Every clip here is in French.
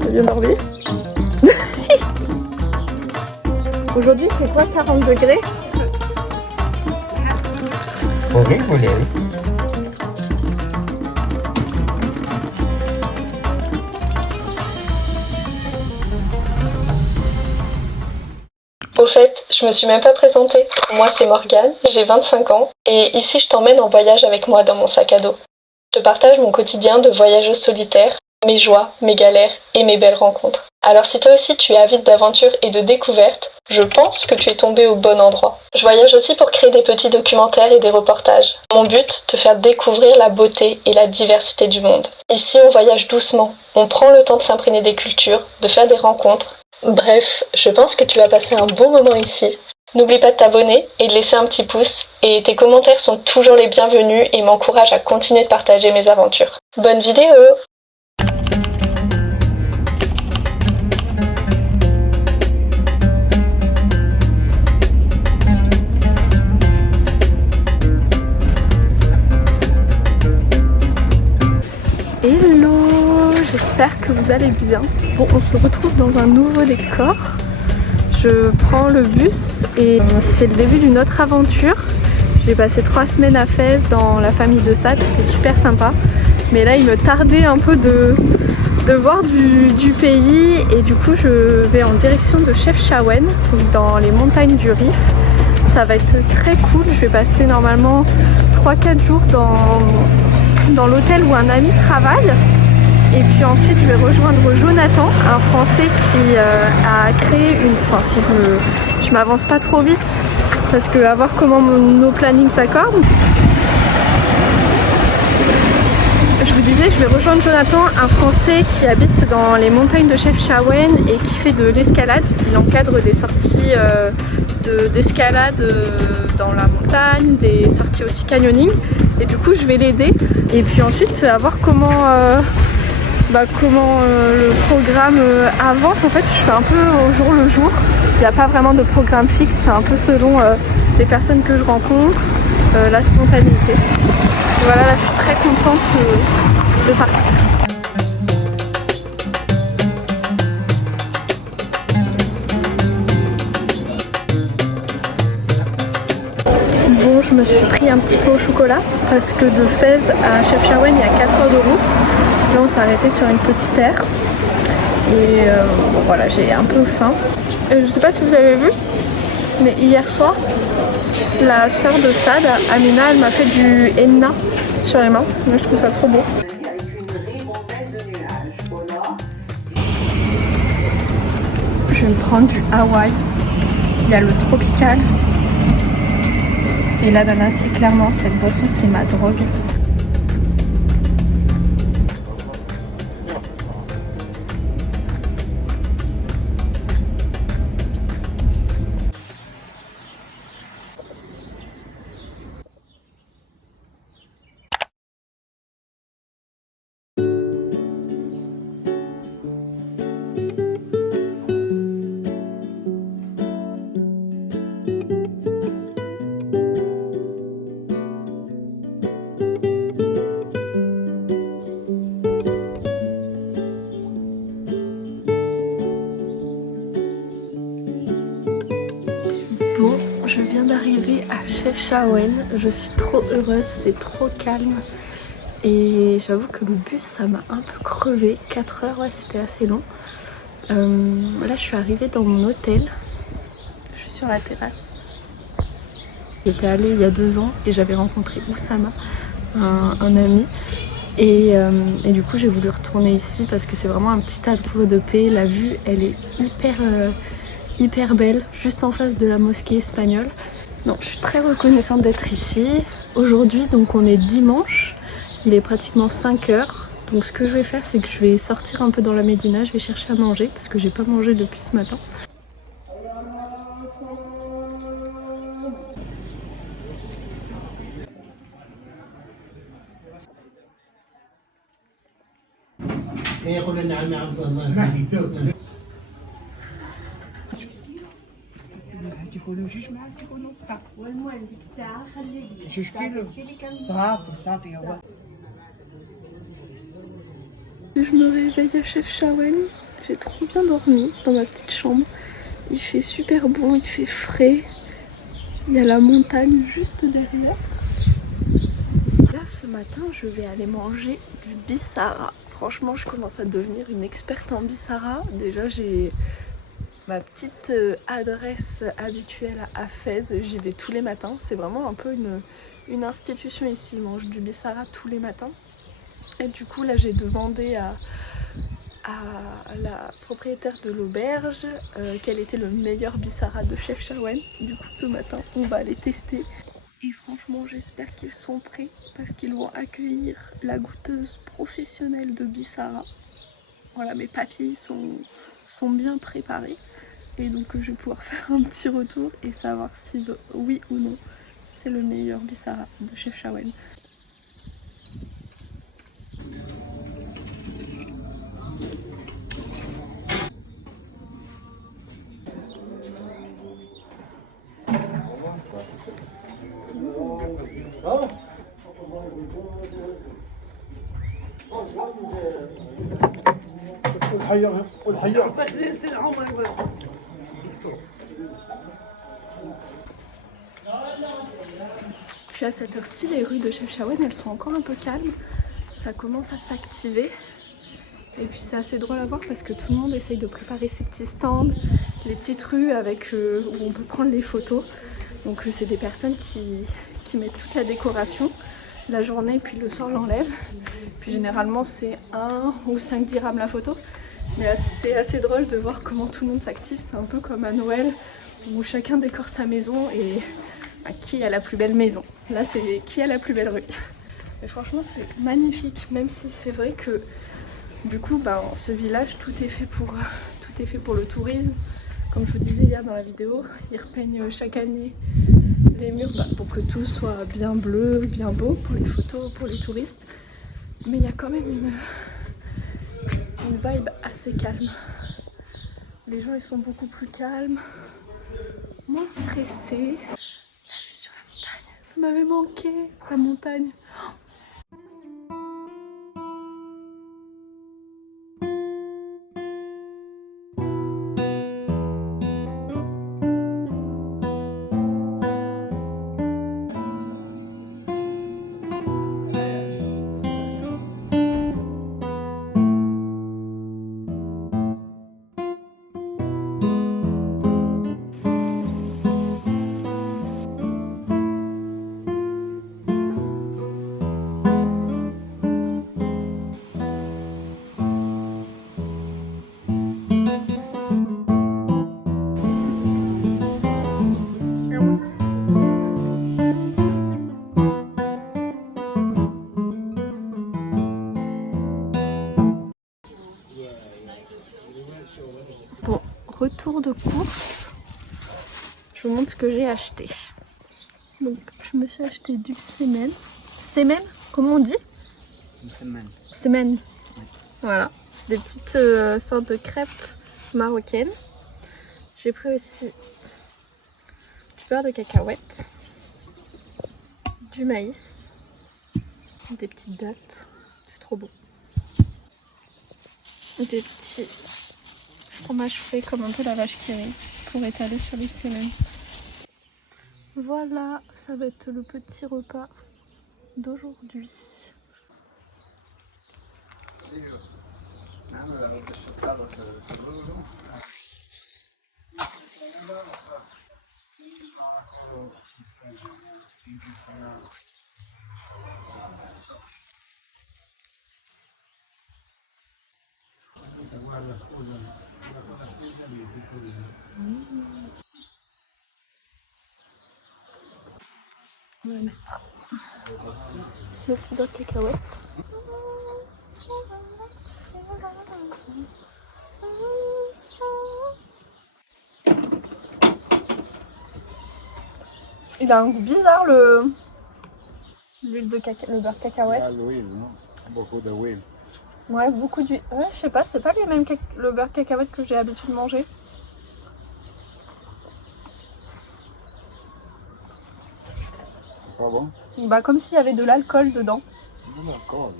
T'as bien dormi? Aujourd'hui il fait quoi, 40 degrés? Faut rigoler. Au fait, je me suis même pas présentée. Moi c'est Morgane, j'ai 25 ans et ici je t'emmène en voyage avec moi dans mon sac à dos. Je te partage mon quotidien de voyageuse solitaire, mes joies, mes galères et mes belles rencontres. Alors si toi aussi tu es avide d'aventure et de découvertes, je pense que tu es tombé au bon endroit. Je voyage aussi pour créer des petits documentaires et des reportages. Mon but, te faire découvrir la beauté et la diversité du monde. Ici on voyage doucement, on prend le temps de s'imprégner des cultures, de faire des rencontres. Bref, je pense que tu vas passer un bon moment ici. N'oublie pas de t'abonner et de laisser un petit pouce, et tes commentaires sont toujours les bienvenus et m'encouragent à continuer de partager mes aventures. Bonne vidéo! Hello, j'espère que vous allez bien. Bon, on se retrouve dans un nouveau décor. Je prends le bus et c'est le début d'une autre aventure. J'ai passé 3 semaines à Fès dans la famille de Sade, c'était super sympa. Mais là il me tardait un peu de voir du pays et du coup je vais en direction de Chefchaouen, donc dans les montagnes du Rif. Ça va être très cool, je vais passer normalement 3-4 jours dans l'hôtel où un ami travaille. Et puis ensuite je vais rejoindre Jonathan, un Français qui a créé une... Enfin si je m'avance pas trop vite, parce que à voir comment nos plannings s'accordent. Je vous disais, je vais rejoindre Jonathan, un Français qui habite dans les montagnes de Chefchaouen et qui fait de l'escalade. Il encadre des sorties d'escalade dans la montagne, des sorties aussi canyoning. Et du coup je vais l'aider. Et puis ensuite à voir comment le programme avance. En fait je fais un peu au jour le jour, il n'y a pas vraiment de programme fixe, c'est un peu selon les personnes que je rencontre, la spontanéité. Et voilà, là je suis très contente de partir. Bon, je me suis pris un petit peu au chocolat parce que de Fès à Chefchaouen il y a 4 heures de route. Là on s'est arrêté sur une petite aire et bon, voilà, j'ai un peu faim. Je sais pas si vous avez vu, mais hier soir la sœur de Sade, Amina, elle m'a fait du henna sur les mains. Moi je trouve ça trop beau. Je vais me prendre du Hawaï. Il y a le tropical et l'ananas, et clairement cette boisson c'est ma drogue. Bon, je viens d'arriver à Chefchaouen, je suis trop heureuse, c'est trop calme et j'avoue que le bus ça m'a un peu crevé, 4 heures, ouais c'était assez long. Là je suis arrivée dans mon hôtel, je suis sur la terrasse. J'étais allée il y a 2 ans et j'avais rencontré Oussama, un ami. Et du coup j'ai voulu retourner ici parce que c'est vraiment un petit havre de paix, la vue elle est hyper belle, juste en face de la mosquée espagnole. Donc je suis très reconnaissante d'être ici. Aujourd'hui donc on est dimanche, il est pratiquement 5 heures. Donc ce que je vais faire c'est que je vais sortir un peu dans la Médina, je vais chercher à manger parce que j'ai pas mangé depuis ce matin. تيكونوا جوج معاك تيكونوا بطاق والمهم ديك الساعه خليه 2 كيلو صافي هو Je me réveille à Chefchaouen. J'ai trop bien dormi dans ma petite chambre. Il fait super bon, il fait frais. Il y a la montagne juste derrière. Là ce matin je vais aller manger du bissara. Franchement je commence à devenir une experte en bissara. Déjà j'ai ma petite adresse habituelle à Fès. J'y vais tous les matins. C'est vraiment un peu une institution ici. Ils mangent du bissara tous les matins. Et du coup là j'ai demandé à la propriétaire de l'auberge quel était le meilleur bissara de Chefchaouen. Du coup ce matin on va aller tester. Et franchement j'espère qu'ils sont prêts parce qu'ils vont accueillir la goûteuse professionnelle de bissara. Voilà, mes papiers sont bien préparés. Et donc je vais pouvoir faire un petit retour et savoir si oui ou non c'est le meilleur bissara de Chefchaouen. Puis à cette heure-ci, les rues de Chefchaouen, elles sont encore un peu calmes. Ça commence à s'activer. Et puis c'est assez drôle à voir parce que tout le monde essaye de préparer ses petits stands, les petites rues avec, où on peut prendre les photos. Donc c'est des personnes qui mettent toute la décoration la journée puis le soir l'enlèvent. Puis généralement c'est 1 ou 5 dirhams la photo. Mais c'est assez drôle de voir comment tout le monde s'active. C'est un peu comme à Noël où chacun décore sa maison et qui a la plus belle maison. Là c'est qui a la plus belle rue. Mais franchement c'est magnifique, même si c'est vrai que du coup ce village tout est fait pour le tourisme. Comme je vous disais hier dans la vidéo, ils repeignent chaque année les murs pour que tout soit bien bleu, bien beau pour les photos, pour les touristes. Mais il y a quand même une vibe assez calme. Les gens ils sont beaucoup plus calmes, moins stressés. La vue sur la montagne, ça m'avait manqué, la montagne. Bon, retour de course. Je vous montre ce que j'ai acheté. Donc, je me suis acheté du semen. Semen, comment on dit? Semen. Semen. Voilà, c'est des petites sortes de crêpes marocaines. J'ai pris aussi du beurre de cacahuète, du maïs, des petites dattes, c'est trop beau. Des petits fromages frais comme un peu la vache qui rit pour étaler sur les semaines. Voilà, ça va être le petit repas d'aujourd'hui. On va mettre le petit beurre de cacahuète. Il a un goût bizarre l'huile de le beurre de cacahuète. Ah, l'huile, non? Beaucoup d'huile. Ouais, beaucoup d'huile. Ouais, je sais pas, c'est pas le beurre de cacahuète que j'ai l'habitude de manger. C'est pas bon? Bah comme s'il y avait de l'alcool dedans. De l'alcool.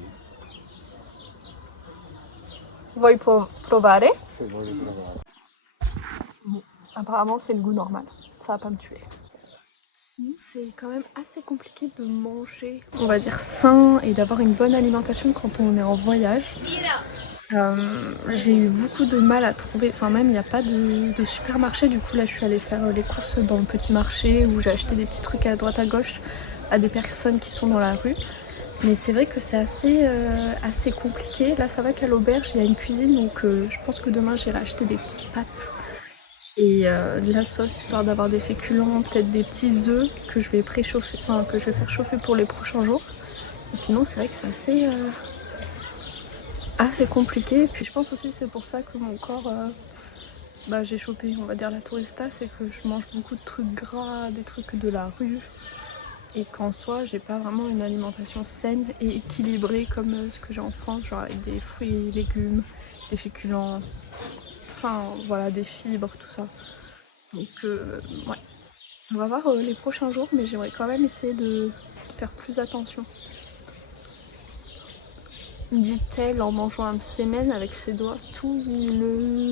Vuoi provare? Se voglio provare. Bon, apparemment c'est le goût normal, ça va pas me tuer. Sinon c'est quand même assez compliqué de manger, on va dire sain et d'avoir une bonne alimentation quand on est en voyage. J'ai eu beaucoup de mal à trouver, enfin même il n'y a pas de supermarché, du coup là je suis allée faire les courses dans le petit marché où j'ai acheté des petits trucs à droite à gauche à des personnes qui sont dans la rue. Mais c'est vrai que c'est assez compliqué. Là ça va qu'à l'auberge il y a une cuisine, donc je pense que demain j'irai acheter des petites pâtes et de la sauce histoire d'avoir des féculents, peut-être des petits œufs que je vais préchauffer, enfin que je vais faire chauffer pour les prochains jours. Et sinon c'est vrai que c'est assez compliqué. Et puis je pense aussi c'est pour ça que mon corps, j'ai chopé on va dire la tourista, c'est que je mange beaucoup de trucs gras, des trucs de la rue. Et qu'en soi j'ai pas vraiment une alimentation saine et équilibrée comme ce que j'ai en France, genre avec des fruits et légumes, des féculents, enfin voilà, des fibres, tout ça. Donc ouais, on va voir les prochains jours, mais j'aimerais quand même essayer de faire plus attention. Dit-elle en mangeant un semen avec ses doigts tout le...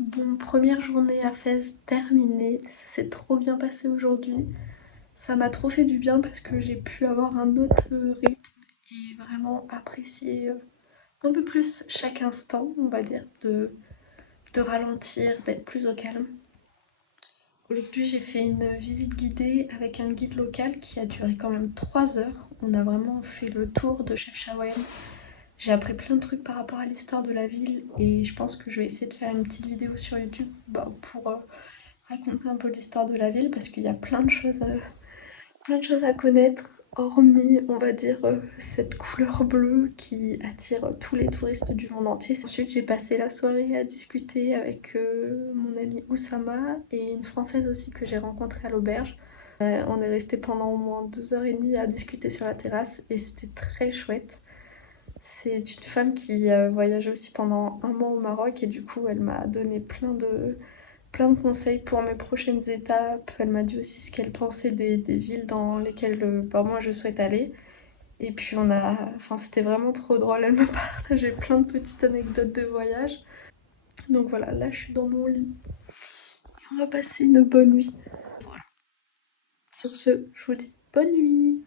Bon, première journée à Fès terminée, ça s'est trop bien passé aujourd'hui. Ça m'a trop fait du bien parce que j'ai pu avoir un autre rythme et vraiment apprécier un peu plus chaque instant, on va dire, de ralentir, d'être plus au calme. Aujourd'hui j'ai fait une visite guidée avec un guide local qui a duré quand même 3 heures. On a vraiment fait le tour de Chefchaouen. J'ai appris plein de trucs par rapport à l'histoire de la ville et je pense que je vais essayer de faire une petite vidéo sur YouTube pour raconter un peu l'histoire de la ville parce qu'il y a plein de choses à connaître, hormis, on va dire, cette couleur bleue qui attire tous les touristes du monde entier. Ensuite, j'ai passé la soirée à discuter avec mon ami Oussama et une Française aussi que j'ai rencontrée à l'auberge. On est resté pendant au moins 2h30 à discuter sur la terrasse et c'était très chouette. C'est une femme qui a voyagé aussi pendant un mois au Maroc et du coup, elle m'a donné plein de conseils pour mes prochaines étapes. Elle m'a dit aussi ce qu'elle pensait des villes dans lesquelles moi je souhaite aller. Et puis c'était vraiment trop drôle. Elle m'a partagé plein de petites anecdotes de voyage. Donc voilà, là je suis dans mon lit. Et on va passer une bonne nuit. Voilà. Sur ce, je vous dis bonne nuit.